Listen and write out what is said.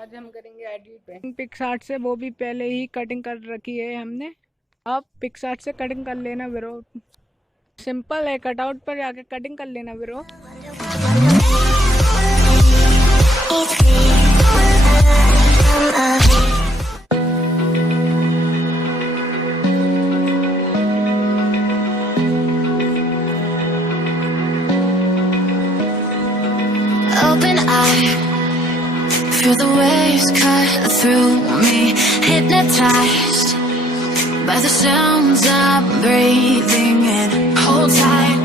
आज हम करेंगे एडिट पिक्सआर्ट से, वो भी पहले ही कटिंग कर रखी है हमने। अब पिक्सआर्ट से कटिंग कर लेना ब्रो, सिंपल है, कटआउट पर जाके कटिंग कर लेना bro. Open eye, feel the waves cut through me, hypnotized by the sounds I'm breathing in. Hold tight,